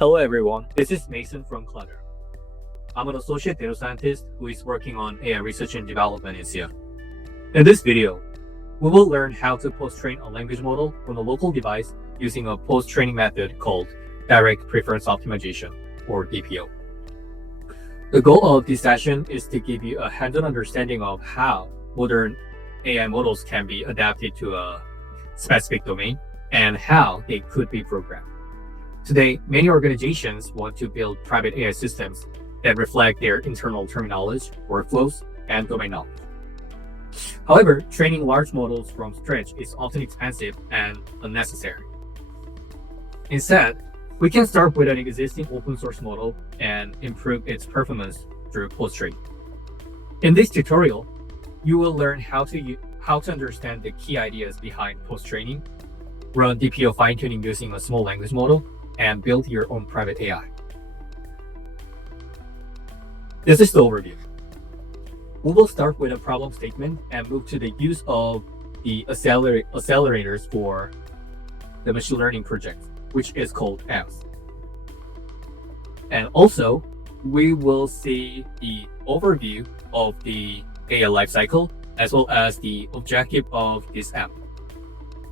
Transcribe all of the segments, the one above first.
Hello everyone, this is Mason from Cloudera. I'm an associate data scientist who is working on AI research and development in SIA. In this video, we will learn how to post-train a language model on a local device using a post-training method called Direct Preference Optimization, or DPO. The goal of this session is to give you a hands-on understanding of how modern AI models can be adapted to a specific domain and how they could be programmed. Today, many organizations want to build private AI systems that reflect their internal terminology, workflows, and domain knowledge. However, training large models from scratch is often expensive and unnecessary. Instead, we can start with an existing open source model and improve its performance through post-training. In this tutorial, you will learn how to understand the key ideas behind post-training, run DPO fine-tuning using a small language model, and build your own private AI. This is the overview. We will start with a problem statement and move to the use of the accelerators for the machine learning project, which is called AMPs. And also, we will see the overview of the AI lifecycle as well as the objective of this AMP.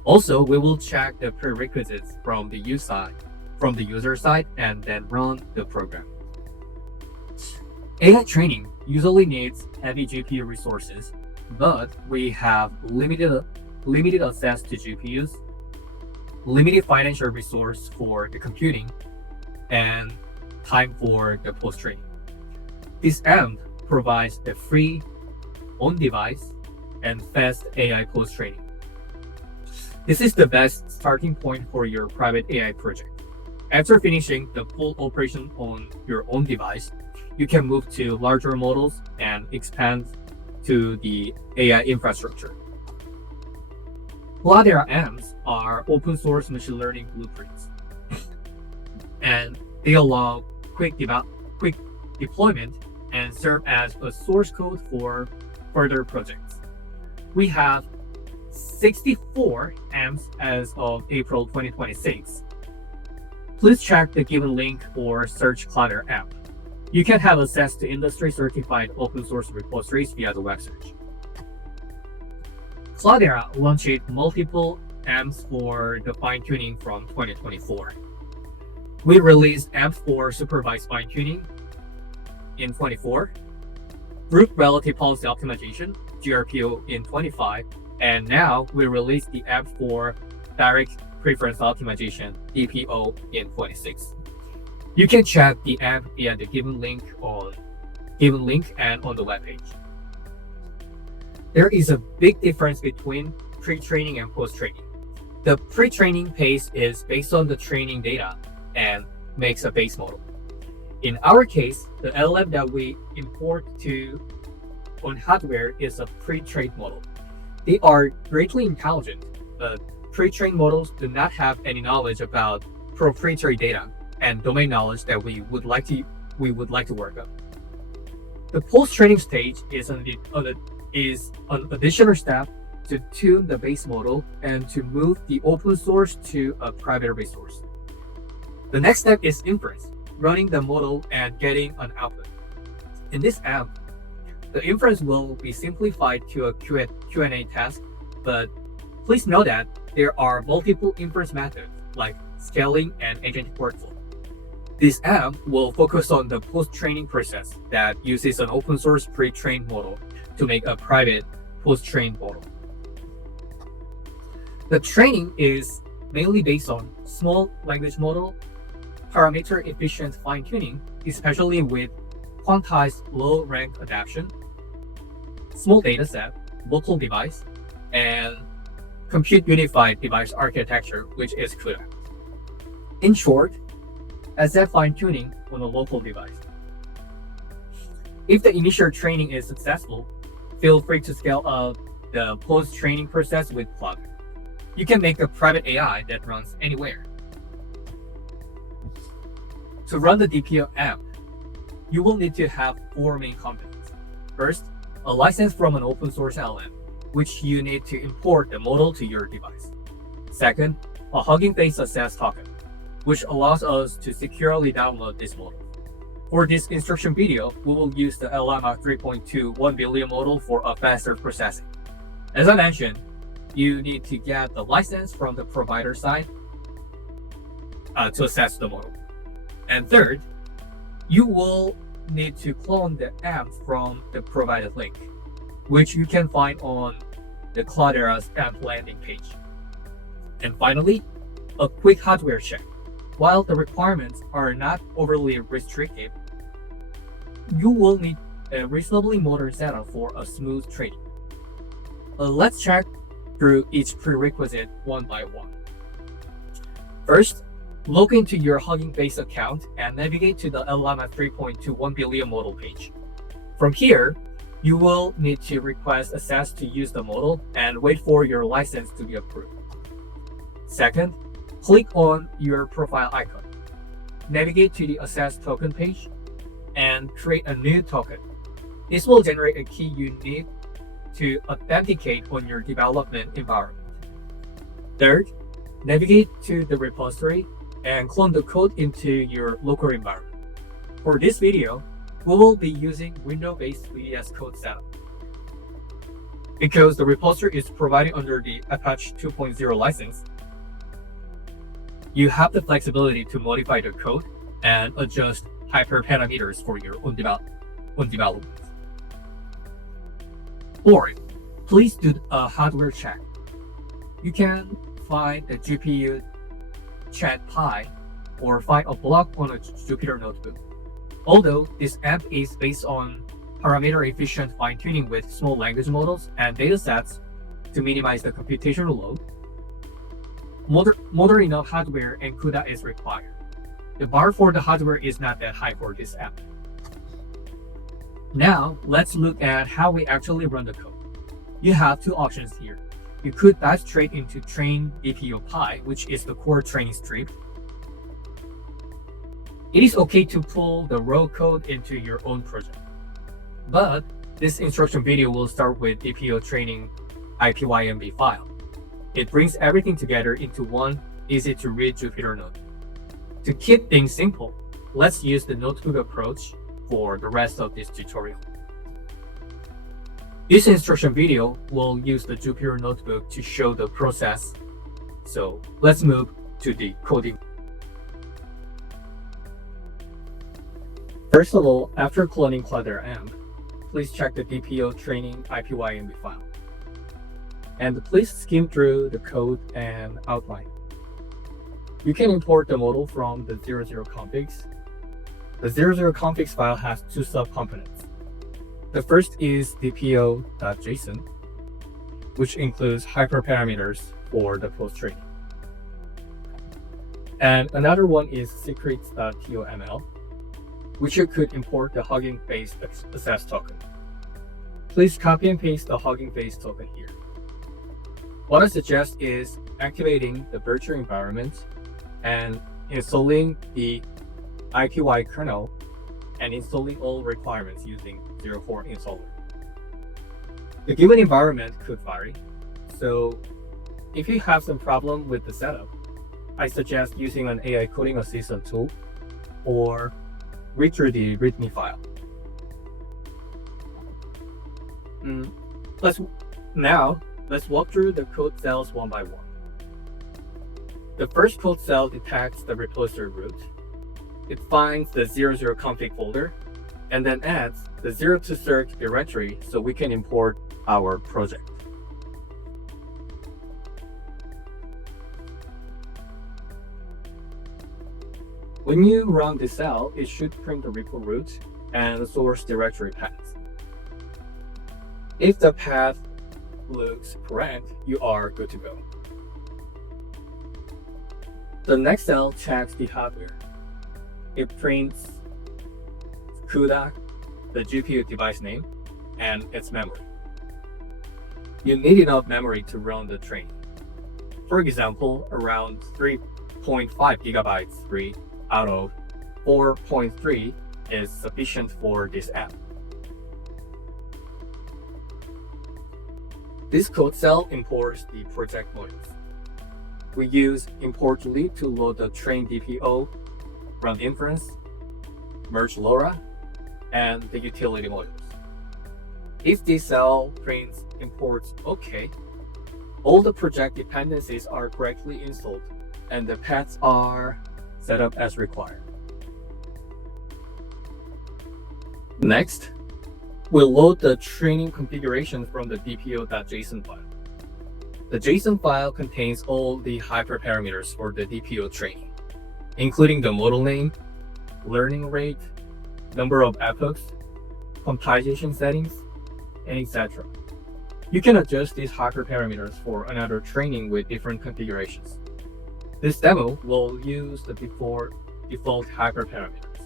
Also, we will check the prerequisites from the user side and then run the program. AI training usually needs heavy GPU resources, but we have limited access to GPUs, limited financial resource for the computing, and time for the post-training. This AMP provides the free, on-device, and fast AI post-training. This is the best starting point for your private AI project. After finishing the full operation on your own device, you can move to larger models and expand to the AI infrastructure. Cloudera AMPs are open source machine learning blueprints, and they allow quick deployment and serve as a source code for further projects. We have 64 AMPs as of April 2026. Please check the given link or search Cloudera AMP. You can have access to industry-certified open source repositories via the web search. Cloudera launched multiple AMPs for the fine-tuning from 2024. We released AMP for supervised fine-tuning in 24, Group Relative Policy Optimization, GRPO, in 25, and now we released the AMP for Direct Preference Optimization, DPO, in 26. You can check the AMP via the given link and on the webpage. There is a big difference between pre-training and post-training. The pre-training pace is based on the training data and makes a base model. In our case, the LLM that we import on hardware is a pre-trained model. They are greatly intelligent, but pre-trained models do not have any knowledge about proprietary data and domain knowledge that we would like to work on. The post-training stage is an additional step to tune the base model and to move the open source to a private resource. The next step is inference, running the model and getting an output. In this AMP, the inference will be simplified to a Q&A task, but please know that there are multiple inference methods like scaling and agentic workflow. This AMP will focus on the post-training process that uses an open source pre-trained model to make a private post-trained model. The training is mainly based on small language model, parameter efficient fine-tuning, especially with quantized low-rank adaptation, small dataset, local device, and compute unified device architecture, which is CUDA. In short, SF fine-tuning on a local device. If the initial training is successful, feel free to scale up the post-training process with Cloudera. You can make a private AI that runs anywhere. To run the DPO AMP, you will need to have 4 main components. First, a license from an open source LLM, which you need to import the model to your device. Second, a Hugging Face access token. which allows us to securely download this model. For this instruction video, we will use the LLM 3.2 1 billion model for a faster processing. As I mentioned, you need to get the license from the provider side to access the model. And third, you will need to clone the AMP from the provided link, which you can find on the Cloudera's AMP landing page. And finally, a quick hardware check. While the requirements are not overly restrictive, you will need a reasonably modern setup for a smooth training. Let's check through each prerequisite one by one. First, log into your Hugging Face account and navigate to the LLM 3.2 1 billion model page. From here, you will need to request access to use the model and wait for your license to be approved. Second, click on your profile icon. Navigate to the Access Token page and create a new token. This will generate a key you need to authenticate on your development environment. Third, navigate to the repository and clone the code into your local environment. For this video, we will be using Windows-based VS Code setup. Because the repository is provided under the Apache 2.0 license, you have the flexibility to modify the code and adjust hyperparameters for your own development. Fourth, please do a hardware check. You can find the GPU chat Pi or find a block on a Jupyter notebook. Although this app is based on parameter-efficient fine-tuning with small language models and datasets to minimize the computational load, modern enough hardware and CUDA is required. The bar for the hardware is not that high for this app. Now, let's look at how we actually run the code. You have two options here. You could dive straight into train DPO Pi, which is the core training strip. It is okay to pull the raw code into your own project. But this instruction video will start with DPO training IPYMB file. It brings everything together into one easy-to-read Jupyter notebook. To keep things simple, let's use the notebook approach for the rest of this tutorial. This instruction video will use the Jupyter notebook to show the process. So let's move to the coding. First of all, after cloning Cloudera AMP, please check the DPO training IPYMB file. And please skim through the code and outline. You can import the model from the 00configs. The 00configs file has two subcomponents. The first is dpo.json, which includes hyperparameters for the post-training. And another one is secrets.toml, which you could import the Hugging Face access token. Please copy and paste the Hugging Face token here. What I suggest is activating the virtual environment and installing the IPY kernel and installing all requirements using 04 installer. The given environment could vary, so if you have some problem with the setup, I suggest using an AI coding assistant tool or read through the README file. Let's walk through the code cells one by one. The first code cell detects the repository root. It finds the 00config folder and then adds the 02circ directory so we can import our project. When you run this cell, it should print the repo root and the source directory path. If the path looks correct, you are good to go. The next cell checks the hardware. It prints CUDA, the GPU device name, and its memory. You need enough memory to run the training. For example, around 3.5 gigabytes free out of 4.3 is sufficient for this app. This code cell imports the project modules. we use import lead to load the train DPO, run inference, merge LoRa, and the utility modules. If the cell prints imports OK, all the project dependencies are correctly installed and the paths are set up as required. Next, we'll load the training configuration from the DPO.json file. The JSON file contains all the hyperparameters for the DPO training, including the model name, learning rate, number of epochs, quantization settings, and etc. You can adjust these hyperparameters for another training with different configurations. This demo will use the default hyperparameters.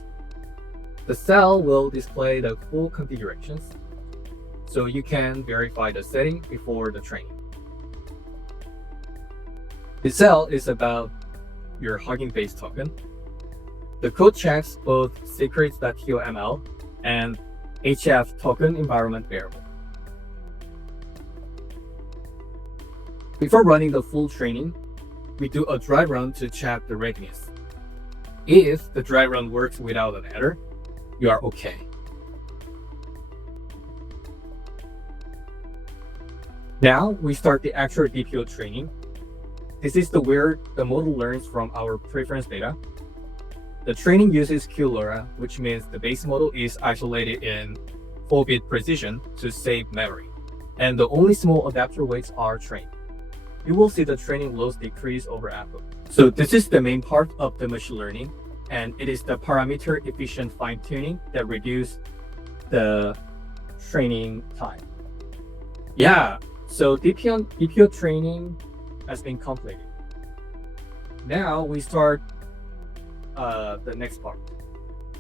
The cell will display the full configurations, so you can verify the setting before the training. The cell is about your Hugging Face token. The code checks both secrets.toml and HF token environment variable. Before running the full training, we do a dry run to check the readiness. If the dry run works without an error, you are okay. Now we start the actual DPO training. This is where the model learns from our preference data. The training uses QLoRA, which means the base model is isolated in 4-bit precision to save memory, and the only small adapter weights are trained. You will see the training loss decrease over epoch. So this is the main part of the machine learning, and it is the parameter efficient fine-tuning that reduces the training time. Yeah, so DPO training has been completed. Now we start the next part.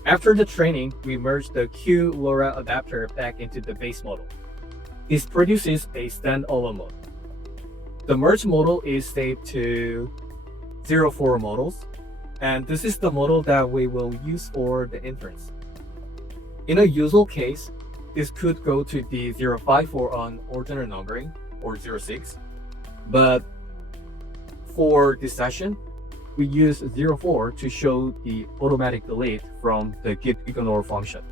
After the training, we merge the QLoRA adapter back into the base model. This produces a standalone model. The merge model is saved to 04 models, and this is the model that we will use for the inference. In a usual case, this could go to the 05 for an ordinary numbering or 06, but for this session, we use 04 to show the automatic delete from the git ignore function.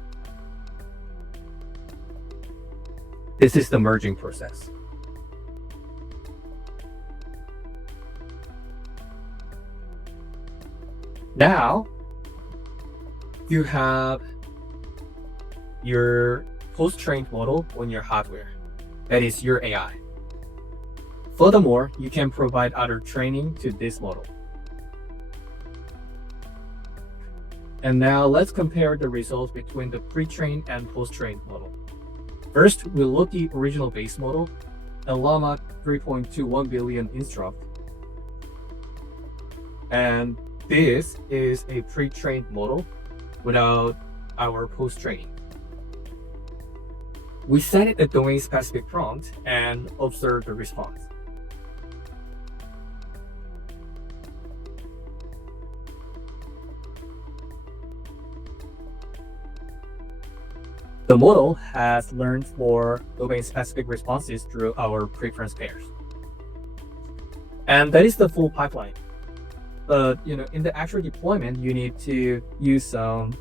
This is the merging process. Now, you have your post-trained model on your hardware. That is your AI. Furthermore, you can provide other training to this model. And now let's compare the results between the pre-trained and post-trained model. First, we'll load the original base model, a Llama 3.21 billion instruct. And this is a pre-trained model without our post-training. We set it a domain-specific prompt and observe the response. The model has learned for domain-specific responses through our preference pairs. And that is the full pipeline. But in the actual deployment, you need to use some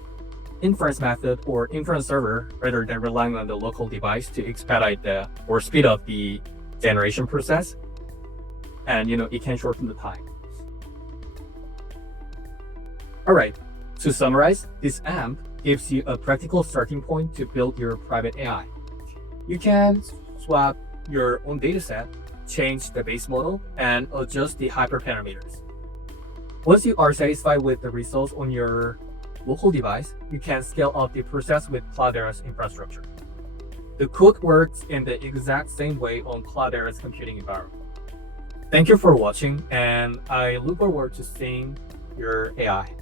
inference method or inference server rather than relying on the local device to expedite or speed up the generation process. And it can shorten the time. All right, to summarize, this AMP gives you a practical starting point to build your private AI. You can swap your own dataset, change the base model, and adjust the hyperparameters. Once you are satisfied with the results on your local device, you can scale up the process with Cloudera's infrastructure. The code works in the exact same way on Cloudera's computing environment. Thank you for watching, and I look forward to seeing your AI.